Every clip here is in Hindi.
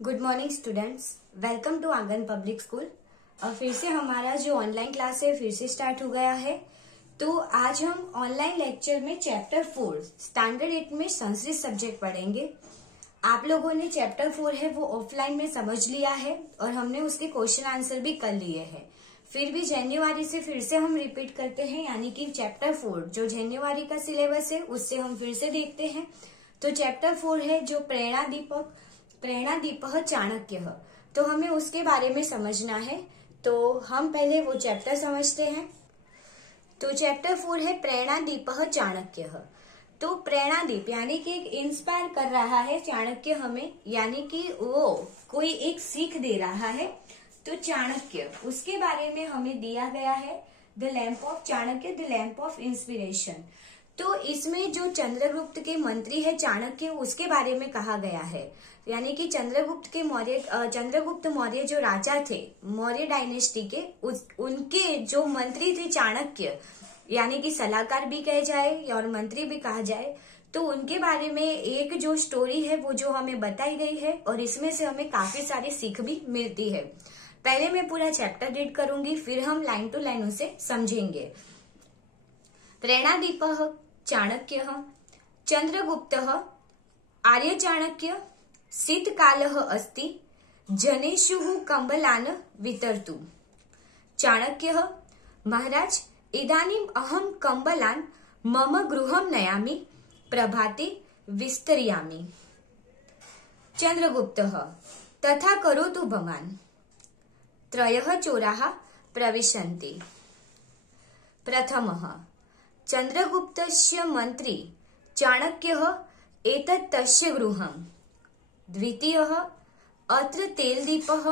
Good morning students, welcome to Aangan public school. और फिर से हमारा जो ऑनलाइन क्लास है फिर से स्टार्ट हो गया है। तो आज हम ऑनलाइन लेक्चर में चैप्टर 4 स्टैंडर्ड 8 में संस्कृत सब्जेक्ट पढ़ेंगे। आप लोगों ने चैप्टर 4 है वो ऑफलाइन में समझ लिया है और हमने उसके क्वेश्चन आंसर भी कर लिए हैं। फिर भी जनवरी से फिर से हम रिपीट करते हैं, यानी कि चैप्टर 4 जो जनवरी का सिलेबस है उससे हम फिर से देखते हैं। तो चैप्टर 4 है जो प्रेरणादीपः चाणक्यः, तो हमें उसके बारे में समझना है। तो हम पहले वो चैप्टर समझते हैं। तो चैप्टर 4 है प्रेरणादीपः चाणक्यः। तो प्रेरणादीप यानी कि एक इंस्पायर कर रहा है चाणक्य हमें, यानी कि वो कोई एक सीख दे रहा है। तो चाणक्य उसके बारे में हमें दिया गया है the lamp of Chanakya, the lamp of inspiration. तो इसमें जो चंद्रगुप्त के मंत्री है चाणक्य, उसके बारे में कहा गया है, यानी कि चंद्रगुप्त मौर्य जो राजा थे मौर्य डायनेस्टी के, उनके जो मंत्री थे चाणक्य, यानी कि सलाहकार भी कहे जाए और मंत्री भी कहा जाए। तो उनके बारे में एक जो स्टोरी है वो जो हमें बताई गई है और इसमें से हमें काफी सारी सीख भी मिलती है। पहले मैं पूरा चैप्टर रीड करूंगी, फिर हम लाइन टू लाइन उसे समझेंगे। प्रेरणादीपः चाणक्यः चंद्रगुप्तः आर्य चाणक्य शीतकालः अस्ति जनेषु कंबलान् वितरतु। चाणक्यः महाराज इदानीम् अहं कंबलान् मम गृहं नयामि, प्रभाते विस्तरयामि। चंद्रगुप्तः तथा करोतु भवान्। त्रयः चोराः प्रविशन्ति। प्रथमः चंद्रगुप्तस्य मंत्री चाणक्यः एतत् तस्य गृहम्। द्वितीयः अत्र तेलदीपः,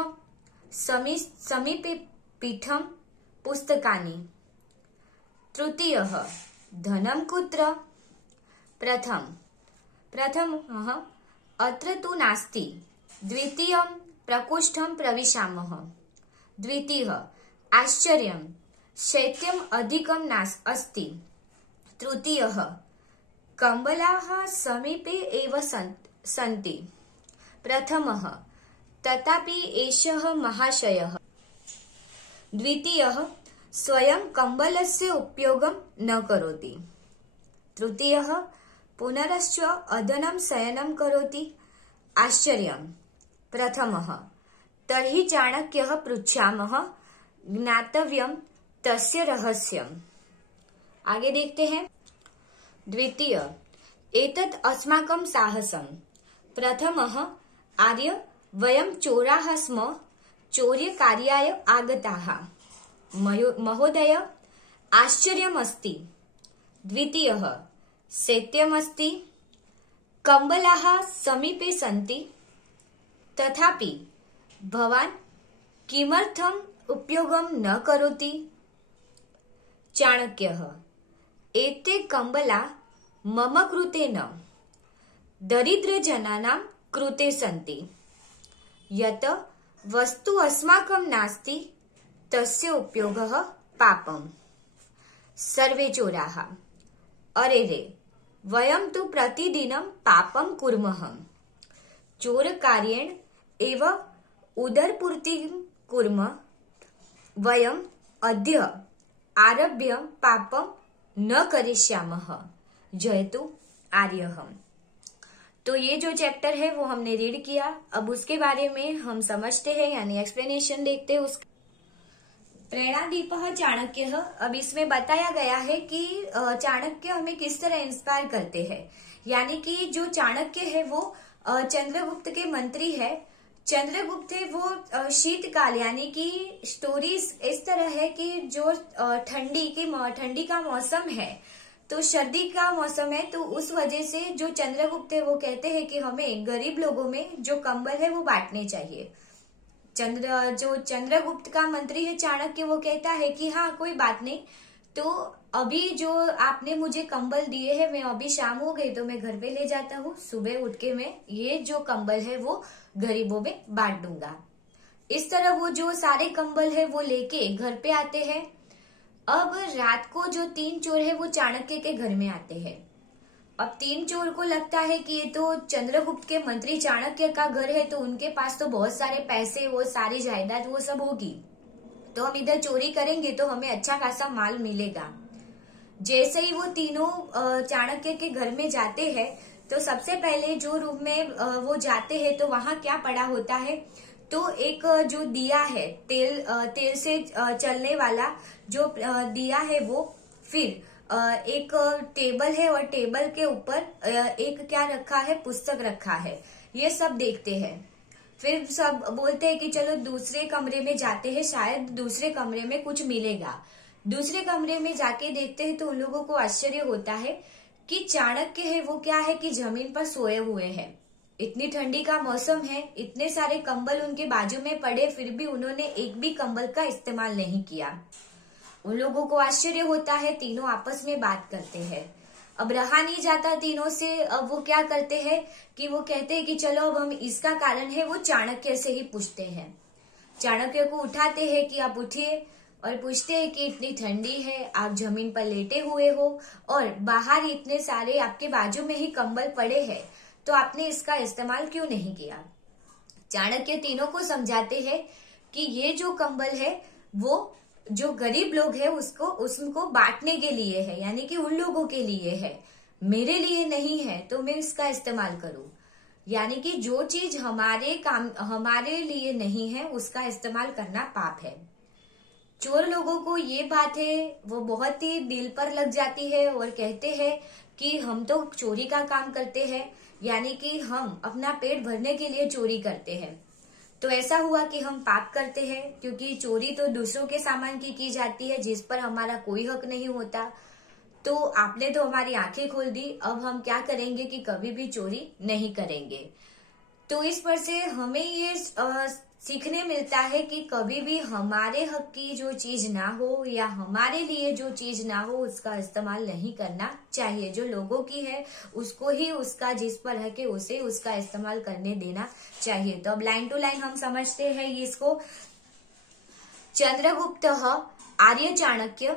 समीपे पीठं, पुस्तकानि। तृतीयः धनं कुत्र? प्रथमः अत्र तु नास्ति। द्वितीयं प्रकोष्ठं प्रविशामः। द्वितीयः आश्चर्यं शैत्यम् अधिकं अस्ति। तृतीयः कंबलाः समीपे एव सन्ति। प्रथमः तथापि एषः महाशयः। द्वितीयः स्वयं कंबलस्य उपयोगं न करोति। तृतीयः पुनश्च अदनं शयनं करोति। आश्चर्यम्। प्रथमः तर्हि चाणक्यः पृच्छामः, ज्ञातव्यं तस्य रहस्यम्। आगे देखते हैं। द्वितीय एतत् अस्माकं साहसम्। प्रथमः आर्य वयं चोराः स्म, चौर्यकार्याय आगताः। महोदय आश्चर्यमस्ति। द्वितीयः शैत्यमस्ति, कंबलाः समीपे सन्ति, तथापि भवान् किमर्थम् उपयोगं न करोति? चाणक्यः एते कंबला मम कृते न, दरिद्रजनानां कृते सन्ति। यत् वस्तु अस्माकं नास्ति तस्य उपयोगः पापम्। सर्वे चोराः। अरे रे, वयं तु प्रतिदिनं पापं कुर्मः। चोरकार्येण एव उदरपूर्तिं कुर्मः। वयम् अद्य आरभ्य पापं न करिष्यामः। जयतु आर्यः। तो ये जो चैप्टर है वो हमने रीड किया। अब उसके बारे में हम समझते हैं, यानी एक्सप्लेनेशन देखते हैं उसका। प्रेरणादीपः चाणक्यः, अब इसमें बताया गया है कि चाणक्य हमें किस तरह इंस्पायर करते हैं। यानी कि जो चाणक्य है वो चंद्रगुप्त के मंत्री है। चंद्रगुप्त है वो शीतकाल, यानी कि स्टोरी इस तरह है कि जो ठंडी का मौसम है, तो सर्दी का मौसम है, तो उस वजह से जो चंद्रगुप्त है वो कहते हैं कि हमें गरीब लोगों में जो कंबल है वो बांटने चाहिए। जो चंद्रगुप्त का मंत्री है चाणक्य, वो कहता है कि हाँ कोई बात नहीं, तो अभी जो आपने मुझे कंबल दिए हैं, मैं अभी शाम हो गई तो मैं घर पे ले जाता हूँ, सुबह उठ के मैं ये जो कंबल है वो गरीबों में बांट दूंगा। इस तरह वो जो सारे कंबल है वो लेके घर पे आते हैं। अब रात को जो 3 चोर है वो चाणक्य के घर में आते हैं अब तीन चोर को लगता है कि ये तो चंद्रगुप्त के मंत्री चाणक्य का घर है, तो उनके पास तो बहुत सारे पैसे, वो सारी जायदाद वो सब होगी, तो हम इधर चोरी करेंगे तो हमें अच्छा खासा माल मिलेगा। जैसे ही वो तीनों चाणक्य के घर में जाते हैं, तो सबसे पहले जो रूम में वो जाते हैं तो वहां क्या पड़ा होता है, तो एक जो दिया है, तेल से चलने वाला जो दिया है वो, फिर एक टेबल है और टेबल के ऊपर एक क्या रखा है, पुस्तक रखा है। ये सब देखते हैं, फिर सब बोलते हैं कि चलो दूसरे कमरे में जाते हैं, शायद दूसरे कमरे में कुछ मिलेगा। दूसरे कमरे में जाके देखते हैं तो उन लोगों को आश्चर्य होता है कि चाणक्य है वो क्या है कि जमीन पर सोए हुए हैं। इतनी ठंडी का मौसम है, इतने सारे कंबल उनके बाजू में पड़े, फिर भी उन्होंने एक भी कंबल का इस्तेमाल नहीं किया। उन लोगों को आश्चर्य होता है, तीनों आपस में बात करते हैं। अब रहा नहीं जाता तीनों से, अब वो क्या करते हैं कि वो कहते हैं कि चलो अब हम इसका कारण है वो चाणक्य से ही पूछते हैं। चाणक्य को उठाते हैं कि आप उठिए और पूछते हैं कि इतनी ठंडी है, आप जमीन पर लेटे हुए हो और बाहर इतने सारे आपके बाजू में ही कंबल पड़े हैं, तो आपने इसका इस्तेमाल क्यों नहीं किया। चाणक्य तीनों को समझाते हैं कि ये जो कंबल है वो जो गरीब लोग हैं उसको बांटने के लिए है, यानी कि उन लोगों के लिए है, मेरे लिए नहीं है, तो मैं इसका इस्तेमाल करूं। यानी कि जो चीज हमारे लिए नहीं है उसका इस्तेमाल करना पाप है। चोर लोगों को ये बात है वो बहुत ही दिल पर लग जाती है और कहते हैं कि हम तो चोरी का काम करते हैं, यानी कि हम अपना पेट भरने के लिए चोरी करते हैं, तो ऐसा हुआ कि हम पाप करते हैं, क्योंकि चोरी तो दूसरों के सामान की जाती है जिस पर हमारा कोई हक नहीं होता। तो आपने तो हमारी आंखें खोल दी, अब हम क्या करेंगे कि कभी भी चोरी नहीं करेंगे। तो इस पर से हमें ये सीखने मिलता है कि कभी भी हमारे हक की जो चीज ना हो या हमारे लिए जो चीज ना हो उसका इस्तेमाल नहीं करना चाहिए। जो लोगों की है उसको ही उसका जिस पर हक है उसे उसका इस्तेमाल करने देना चाहिए। तो अब लाइन टू लाइन हम समझते हैं इसको। चंद्रगुप्त आर्य चाणक्य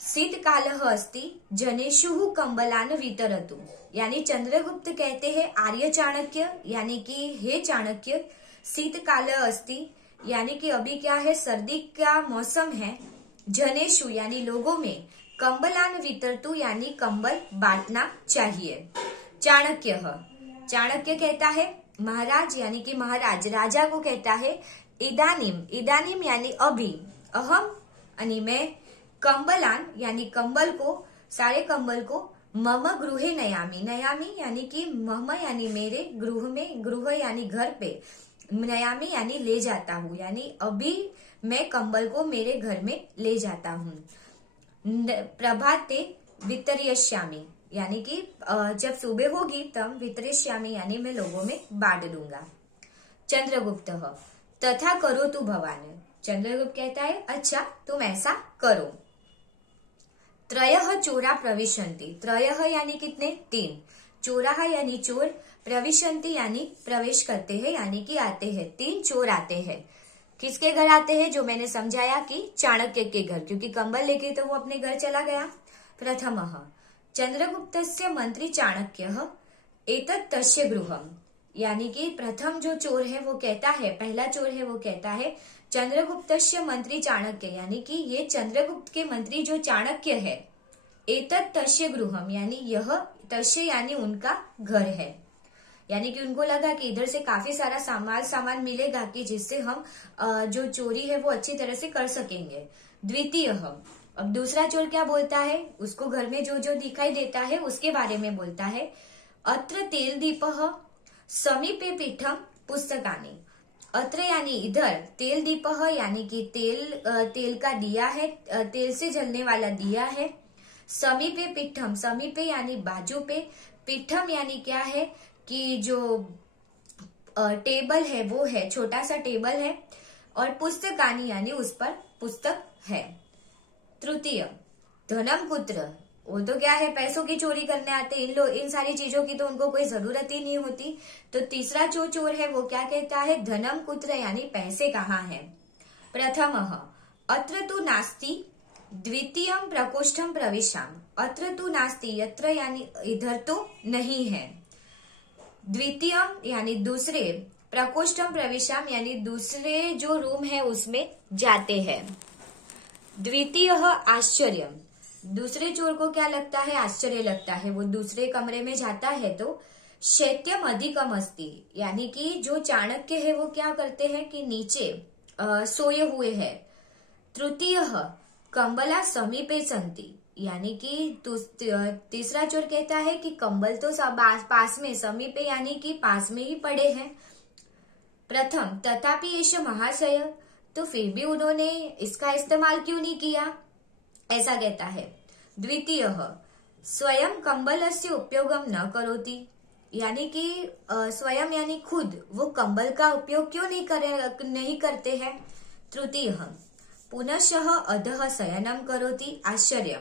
शीतकाल अस्ति जनेषु कंबलान वितरतु, यानी चंद्रगुप्त कहते हैं आर्य चाणक्य, यानी कि हे चाणक्य, शीतकाल अस्ति यानी कि अभी क्या है, सर्दी का मौसम है, जनेषु यानी लोगों में, कंबलान वितरतु यानी कंबल बांटना चाहिए। चाणक्य कहता है, महाराज यानी कि महाराज राजा को कहता है, इदानीम यानी अभी, अहम यानी मैं, कंबलान यानी कंबल को, सारे कंबल को, मम गृहे नयामी यानी कि मम यानी मेरे, गृह यानी घर पे, नयामी यानी ले जाता हूँ, यानी अभी मैं कंबल को मेरे घर में ले जाता हूँ। प्रभाते वितरयिष्यामि यानी कि जब सुबह होगी तब वितरयिष्यामि यानी मैं लोगों में बांट दूंगा। चंद्रगुप्त तथा करो तू भवान, चंद्रगुप्त कहता है अच्छा तुम ऐसा करो। त्रयः चोरा प्रविशन्ति, त्रयः यानी कितने, तीन, चोराः यानी चोर, प्रविशन्ति यानी प्रवेश करते हैं यानी कि आते हैं, तीन चोर आते हैं। किसके घर आते हैं, जो मैंने समझाया कि चाणक्य के घर, क्योंकि कंबल लेके तो वो अपने घर चला गया। प्रथमः चंद्रगुप्तस्य मंत्री चाणक्यः एतत् तस्य गृहम्, यानी कि प्रथम जो चोर है वो कहता है, पहला चोर है वो कहता है चंद्रगुप्तस्य मंत्री चाणक्य, यानी कि ये चंद्रगुप्त के मंत्री जो चाणक्य है, एतत् तस्य गृहम् यानी यह, तस्य यानी उनका घर है, यानी कि उनको लगा कि इधर से काफी सारा सामान मिलेगा कि जिससे हम जो चोरी है वो अच्छी तरह से कर सकेंगे। द्वितीय, अब दूसरा चोर क्या बोलता है, उसको घर में जो जो दिखाई देता है उसके बारे में बोलता है। अत्र तेल दीपः समीपे पीठम पुस्तकानि, अत्र यानी इधर, तेल दीपः यानी कि तेल का दिया है, तेल से जलने वाला दिया है। समीपे पीठम, समीपे यानी बाजू पे, पीठम यानी क्या है कि जो टेबल है वो है, छोटा सा टेबल है, और पुस्तकानि यानी उस पर पुस्तक है। तृतीय, धनम कुत्र, वो तो क्या है पैसों की चोरी करने आते, इन सारी चीजों की तो उनको कोई जरूरत ही नहीं होती। तो तीसरा जो चोर है वो क्या कहता है, धनम कुत्र यानी पैसे कहाँ है। प्रथमः अत्र तु नास्ति द्वितीयं प्रकोष्ठं प्रविशाम, अत्र तु नास्ति, यत्र यानी इधर तो नहीं है। द्वितीयम यानी दूसरे, प्रकोष्ठम प्रविशाम यानी दूसरे जो रूम है उसमें जाते हैं। द्वितीय आश्चर्यम, दूसरे चोर को क्या लगता है, आश्चर्य लगता है, वो दूसरे कमरे में जाता है तो शैत्यम अधिकम अस्ति, यानी कि जो चाणक्य है वो क्या करते हैं कि नीचे सोए हुए हैं। तृतीय कंबला समीपे सन्ति, यानी कि तीसरा चोर कहता है कि कंबल तो पास में, समीपे यानी कि पास में ही पड़े हैं। प्रथम तथापि एष महाशय, तो फिर भी उन्होंने इसका इस्तेमाल क्यों नहीं किया, ऐसा कहता है। द्वितीय स्वयं कंबलस्य उपयोगम न करोति, यानी कि स्वयं यानी खुद वो कंबल का उपयोग क्यों नहीं करते हैं। तृतीय पुनश्च अधः शयनम करोति, आश्चर्यम,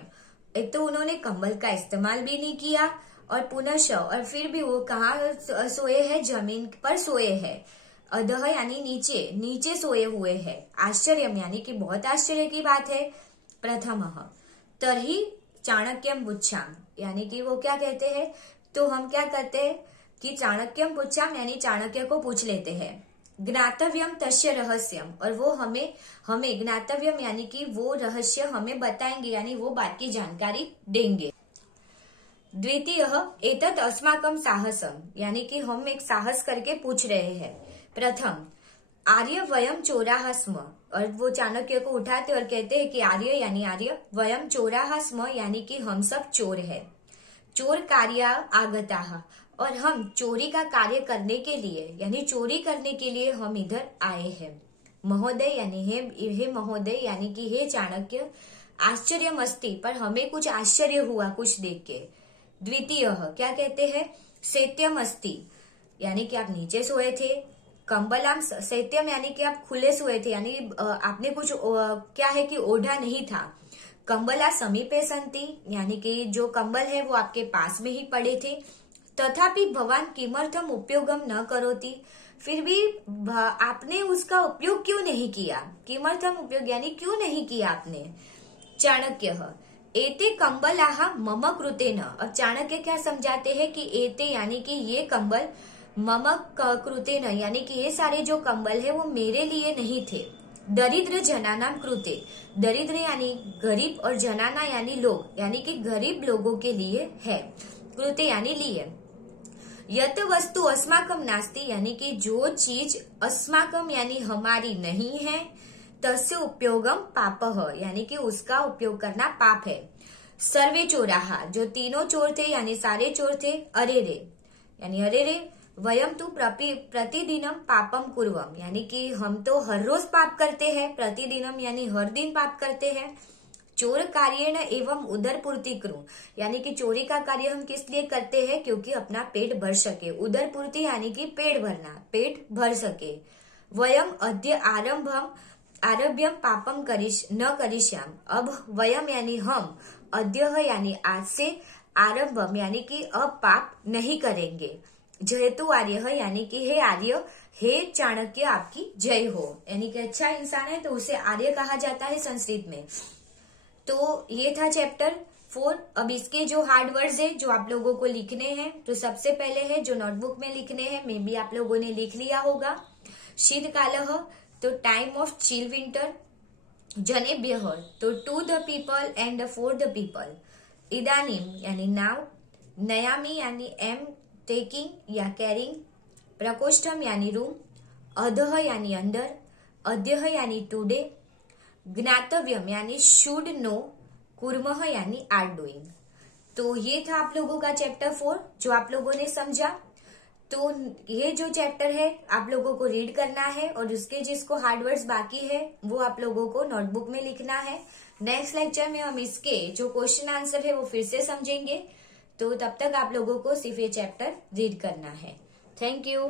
एक तो उन्होंने कंबल का इस्तेमाल भी नहीं किया और पुनश्च, और फिर भी वो कहाँ सोए हैं, जमीन पर सोए हैं। अधः यानी नीचे, नीचे सोए हुए हैं। आश्चर्यम यानी कि बहुत आश्चर्य की बात है। प्रथमः तर्हि चाणक्यम पुच्छाम, यानी कि वो क्या कहते हैं, तो हम क्या करते हैं कि चाणक्यम पुच्छाम यानी चाणक्य को पूछ लेते हैं। ज्ञातव्यम तस्य रहस्यम, और वो हमें ज्ञातव्यम यानी कि वो रहस्य हमें बताएंगे, यानी वो बात की जानकारी देंगे। द्वितीय एतत् अस्माकं साहसम, यानी कि हम एक साहस करके पूछ रहे हैं। प्रथम आर्य वयम चोराः स्म, और वो चाणक्य को उठाते और कहते हैं कि आर्य यानी आर्य, वयम चोराः स्म यानी कि हम सब चोर है। चोर कार्य आगताः, और हम चोरी का कार्य करने के लिए, यानी चोरी करने के लिए हम इधर आए हैं। महोदय यानी हे महोदय, यानी कि हे चाणक्य, आश्चर्यमस्ति, पर हमें कुछ आश्चर्य हुआ कुछ देख के। द्वितीय क्या कहते हैं, शैत्यमस्ति, यानी कि आप नीचे सोए थे। कंबलाम शैत्यम यानी कि आप खुले सोए थे, यानी आपने कुछ क्या है कि ओढ़ा नहीं था। कंबला समीपे सन्ति, यानी कि जो कंबल है वो आपके पास में ही पड़े थे। तथापि भवान किमर्थम उपयोगम न करोति, फिर भी आपने उसका उपयोग क्यों नहीं किया। किमर्थम उपयोग यानी क्यों नहीं किया आपने। चाणक्य एते कंबलाः मम कृतेन, अब चाणक्य क्या समझाते हैं कि एते यानी कि ये कंबल, मम कृतेन यानी कि ये सारे जो कंबल है वो मेरे लिए नहीं थे। दरिद्र जनानाम कृते, दरिद्र यानी गरीब और जनाना यानी लोग, यानी कि गरीब लोगों के लिए है। कृते यानी लिए। यत वस्तु अस्माकम नास्ति, यानी कि जो चीज अस्माकम यानी हमारी नहीं है, तस्य उपयोगम पापः, यानी कि उसका उपयोग करना पाप है। सर्वे चोराः, जो तीनों चोर थे यानी सारे चोर थे। अरे रे यानी अरे रे, वयम तो प्रतिदिनम पापम कुर्वम, यानी कि हम तो हर रोज पाप करते हैं। प्रतिदिनम यानी हर दिन पाप करते हैं। चोर कार्येण एवं उदर पूर्ति करूं, यानी कि चोरी का कार्य हम किस लिए करते हैं, क्योंकि अपना पेट भर सके। उदर पूर्ति यानी कि पेट भरना, पेट भर सके। वयम अद्य आरभ्यम पापम न करिष्याम, अब वयम यानी हम, अद्य यानी आज से, आरंभम यानी कि अब पाप नहीं करेंगे। जयतु आर्य यानी कि हे आर्य, हे चाणक्य आपकी जय हो, यानी कि अच्छा इंसान है तो उसे आर्य कहा जाता है संस्कृत में। तो ये था चैप्टर 4। अब इसके जो हार्ड वर्ड्स है जो आप लोगों को लिखने हैं, तो सबसे पहले है जो नोटबुक में लिखने हैं, मे बी आप लोगों ने लिख लिया होगा। शीतकालः, तो टाइम ऑफ चिल विंटर। जनेभ्यः, तो to the people and for the people. इदानीम यानी नाउ। नयामी यानी एम टेकिंग या कैरिंग। प्रकोष्ठम यानी रूम। अधः यानी अंदर। अद्यः यानी टुडे। ज्ञातव्यम यानी शुड नो। कुर्मः यानी आर डूइंग। तो ये था आप लोगों का चैप्टर 4 जो आप लोगों ने समझा। तो ये जो चैप्टर है आप लोगों को रीड करना है और उसके जिसको हार्ड वर्ड्स बाकी है वो आप लोगों को नोटबुक में लिखना है। नेक्स्ट लेक्चर में हम इसके जो क्वेश्चन आंसर है वो फिर से समझेंगे। तो तब तक आप लोगों को सिर्फ ये चैप्टर रीड करना है। Thank you.